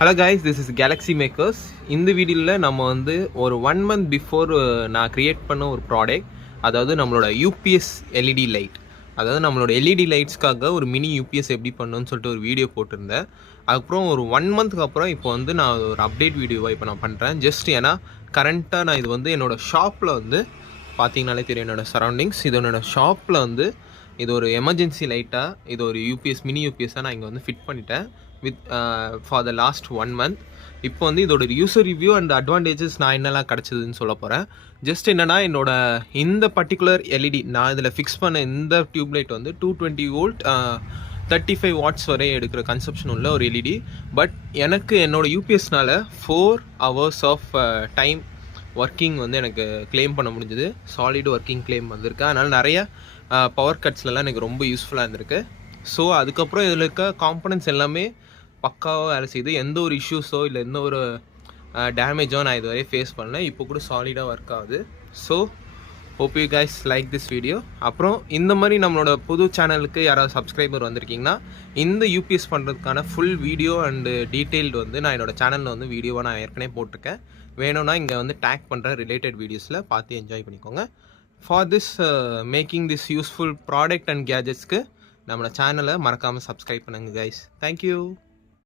Hello guys, this is Galaxy makers. இந்த வீடியோவில் நம்ம வந்து ஒரு 1 month பிஃபோர் நான் க்ரியேட் பண்ண ஒரு ப்ராடக்ட், அதாவது நம்மளோட யூபிஎஸ் எல்இடி லைட். அதாவது நம்மளோட எல்இடி லைட்ஸ்க்காக ஒரு மினி யூபிஎஸ் எப்படி பண்ணணும்னு சொல்லிட்டு ஒரு வீடியோ போட்டிருந்தேன். அதுக்கப்புறம் ஒரு 1 monthக்கு அப்புறம் இப்போ வந்து நான் ஒரு அப்டேட் வீடியோவாக இப்போ நான் பண்ணுறேன். ஜஸ்ட் ஏன்னா கரண்ட்டாக நான் இது வந்து என்னோடய ஷாப்பில் வந்து பார்த்தீங்கனாலே தெரியும், என்னோடய சரௌண்டிங்ஸ். இது என்னோடய ஷாப்பில் வந்து இது ஒரு எமர்ஜென்சி லைட்டாக, இது ஒரு யூபிஎஸ் மினி யூபிஎஸ்ஸாக நான் இங்கே வந்து ஃபிட் பண்ணிட்டேன் with for the last 1 month. இப்போ வந்து இதோட யூசர் ரிவ்யூ அண்ட் அட்வான்டேஜஸ் நான் என்னெல்லாம் கிடச்சிதுன்னு சொல்ல போகிறேன். ஜஸ்ட் என்னென்னா, என்னோட இந்த பர்டிகுலர் எல்இடி நான் இதில் ஃபிக்ஸ் பண்ண இந்த டியூப்லைட் வந்து 220 volt 35 watts வரை எடுக்கிற கன்சப்ஷன் உள்ள ஒரு எல்இடி. பட் எனக்கு என்னோட யூபிஎஸ்னால் 4 hours ஆஃப் டைம் ஒர்க்கிங் வந்து எனக்கு கிளைம் பண்ண முடிஞ்சுது. சாலிட் ஒர்க்கிங் கிளைம் வந்திருக்கு. அதனால் நிறைய பவர் கட்ஸ்லாம் எனக்கு ரொம்ப யூஸ்ஃபுல்லாக இருந்திருக்கு. ஸோ அதுக்கப்புறம் இதில் இருக்க காம்பனன்ட்ஸ் எல்லாமே பக்காவாக வேலை செய்யுது. எந்த ஒரு இஷ்யூஸோ இல்லை எந்த ஒரு டேமேஜோ நான் இதுவரை ஃபேஸ் பண்ணல. இப்போ கூட சாலிடாக ஒர்க் ஆகுது. So hope you guys like this video. அப்புறம் இந்த மாதிரி நம்மளோட புது சேனலுக்கு யாராவது சப்ஸ்கிரைபர் வந்திருக்கீங்கன்னா, இந்த யூபிஎஸ் பண்ணுறதுக்கான ஃபுல் வீடியோ அண்டு டீட்டெயில்டு வந்து நான் என்னோடய சேனலில் வந்து வீடியோவாக நான் ஏற்கனவே போட்டிருக்கேன். வேணும்னா இங்கே வந்து டேக் பண்ணுற ரிலேட்டட் வீடியோஸில் பார்த்து என்ஜாய் பண்ணிக்கோங்க. For this making this useful product and கேஜெட்ஸ்க்கு நம்மளோட சேனலை மறக்காமல் சப்ஸ்கிரைப் பண்ணுங்கள் கைஸ். தேங்க்யூ.